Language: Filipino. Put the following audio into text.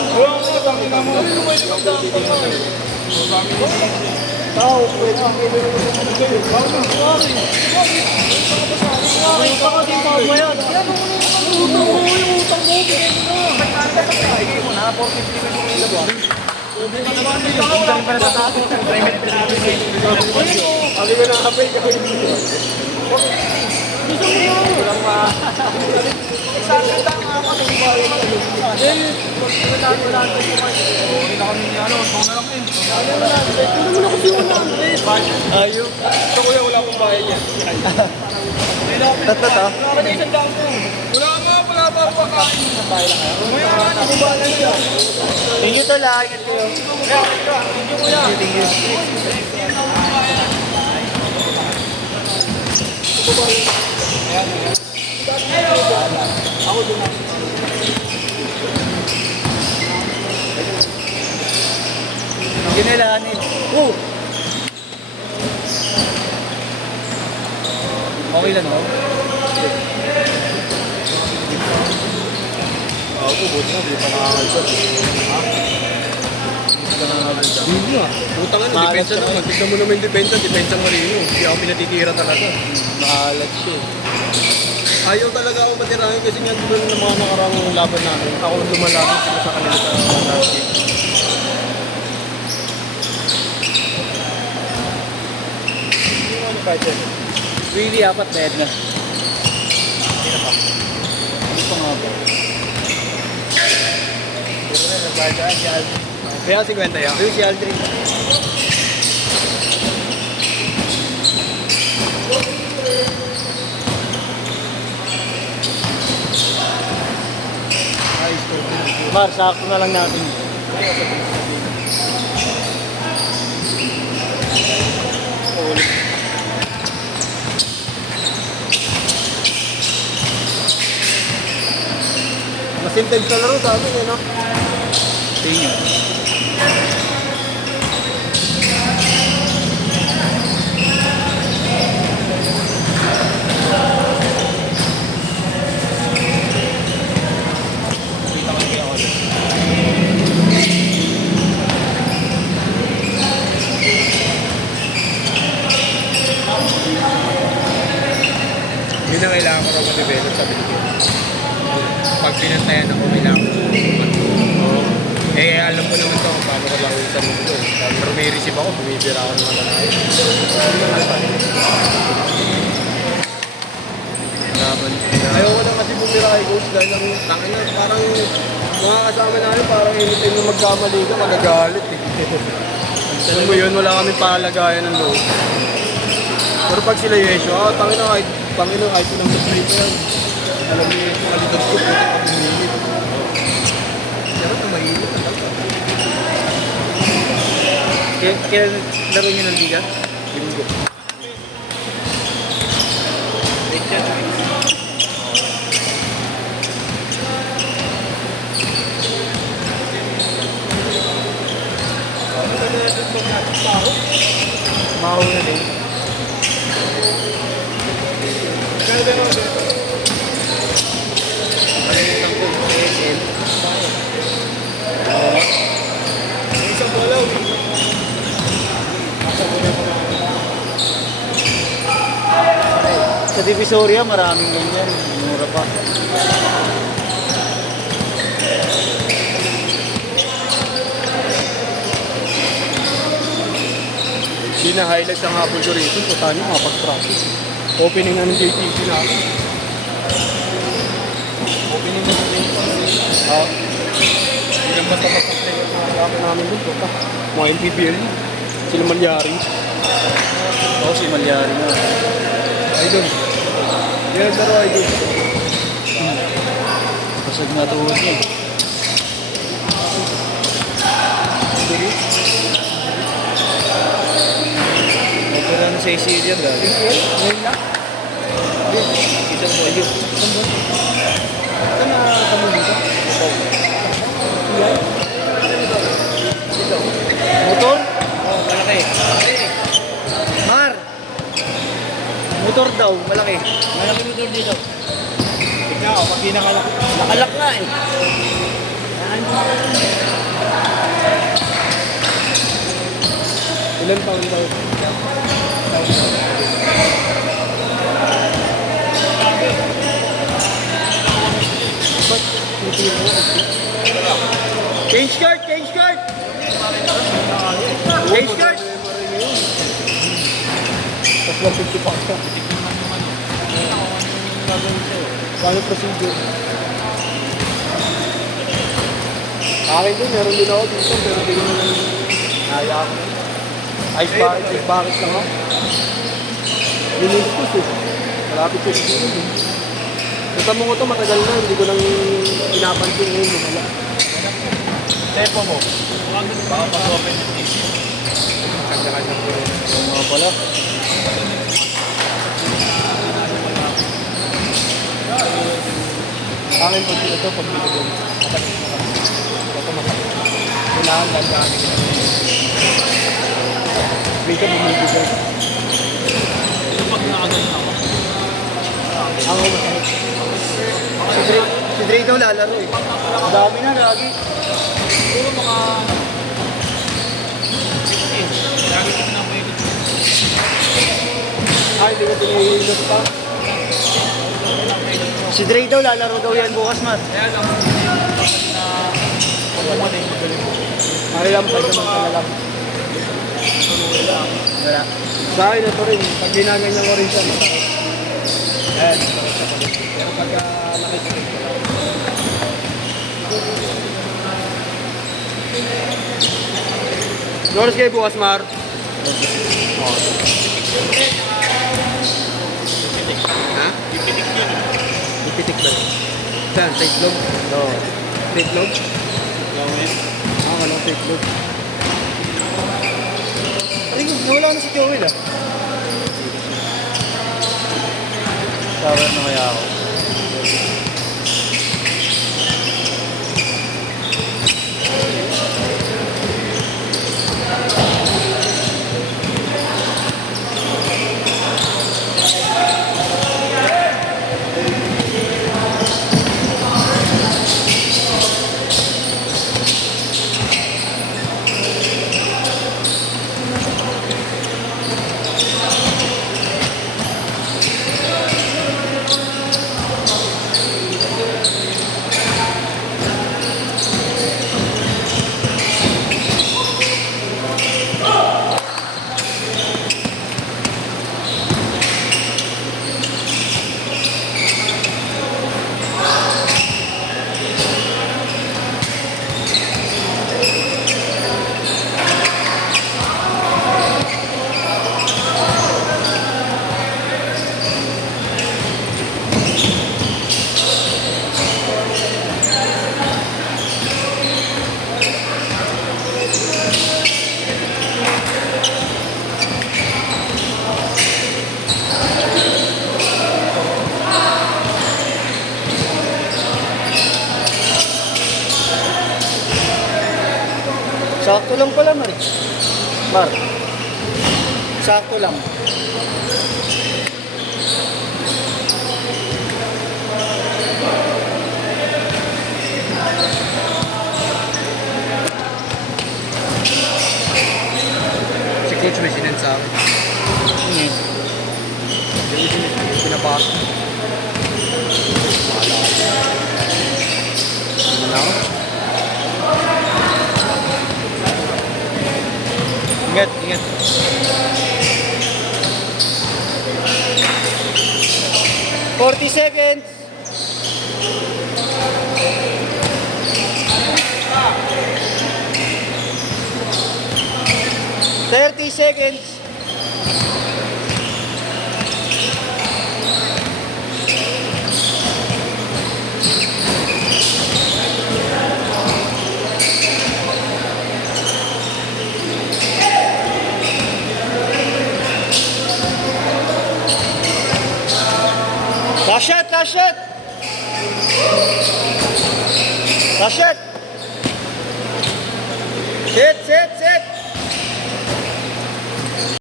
Wala ko, tangin na mo. Ano ba yung magdaan pa nga eh? Tao, pwede ang pwede naman yung mga kayo. Bakit ang sorry? Bakit ka kasi pabayad? Yan mo yung utang mo. Bigay mo na. Bigay mo na. 450 mo yung ilaw. Hindi ka naman. Hindi pa na sa taas. Sabi ko na kapay ka. Gusto mo yun. Walang pa. Exactly tama ako. Wala ko kami ni ano. Ito na lang eh. Ano mo na kasi wala. Ayaw. Ito kuya wala akong bahay yan. Tatat ah. Wala ka isang daan ko. Wala pa ako pakain. Wala na akong bahay siya. Thank you tol ah. Ingat kayo. Thank you kuya. Thank you. Ako din. Ginalahanin. Oh! Okay lang no? Ako, buti na, di pa nakakalsat. Hindi ah. Utang ano, depensa naman. Tignan mo naman yung depensa marino. Hindi ako pinatitira talaga. Maalat siya. Ayaw talaga ako matirahin kasi nga doon ng mga nakarang laban namin. Ako lumalaban sila sa kanila sa last game. Ano pa ito? Really, apat na head na. Hindi na pa. Ano pa nga ba? Puro na nagbayad dyan si Aldrin. Kaya 50 yan? Ayun si Aldrin. Mar, sakto na lang natin. Mas intense na laro sa amin eh, no? Tingin. Yun ang kailangan ko raw ma-develop sa Pilipinas. Pag pinantayan ako, kailangan ko eh, alam ko naman ito kung paano ko lang sa mundo. Pero may receive ako, bumibira ako ng mga tayo. Ayoko na kasi bumira kay coach dahil ang tangin na parang mga kasama namin parang anytime na magkamali ka, magagalit eh. Alam mo yun, wala kami palagayan ng loob. Pero pag sila Yesho, tangin na kahit ilang play ko yan. Alam niyo yung kalidad ko, puti pag umiinit. Pero na mainit na talaga. Kaya laro nyo ng liga? Linggo. Maho na din. Kalimutan ko, SM. Isang balaw. Sa Divisoria, maraming ganyan. Mura pa. Hindi na highlights ang hapon ko rito. So, tayo makapag-practice. Opening na ng JTC namin. Opening na ng JTC. Ilang basta-basta player na hapon namin doon. Ito, mga MPBL. Sila Malyari. Oo, si Malyari nga. Idol. Yan, pero idol. Pasag na tuhod niya. Nagtira na sa ACL yan, gabi. Ngayon lang. Isang mo, ayun. Ito na kami dito. Yan. Motor? Oo, malaki. Mar! Motor daw, malaki. Malaki motor dito. Tignan ako, pag pinakalak. Nakalak nga eh. Ilan taon daw? Ba't hindi mo? Change card! Change card! Change card! Tapos 150 pa ka. Paano procedure? Akin din, meron din ako dito, pero hindi ko naman naya ako. Ice bucket lang ako. Linis eh. Malapit ko dito. Nasa mo ko ito, matagal na, hindi ko lang pinapansin ngayon, lumala. Tempo mo. Baka pag-open yung TV. Kanya-kanya ko. Mga pala. Akin pag ito, pag binigyan, matagal na kami. Ito matagal. Kailangan lang kami. Dito bumibigay. Ito pag nakagaling ako. Ang umatay. Si Dre daw lalaro eh. Ang dami na lagi. Puro mga ano, 15. Lagi ko na pwede. Ay, hindi ko tinihilot pa. Si Dre daw lalaro daw yan bukas, Mar. Kaya lang, na pagmamaling magaling. Marilang pa naman ka na lang. Wala. Sa akin ito rin, pag ginaganyan ko rin siya, masakit. Ayan, masakit siya pala. Pero pagka nakikita ko lang. Doris kayo bukas, Mar. Ha? Ipitik ba? Saan? Sa itlog? Oo. Sa itlog? Ah, walang sa itlog. Ay, nawala na si Joel ah. Shower na kaya ako. Sakto lang pala, Mar. Mar. Sakto lang. Si Coach may sinend sa akin. Yung pinapasok. Wala ako. Ano na ako? Ingat, ingat. "40 seconds. "30 seconds. Last shot, last shot. Last shot. Sit, sit,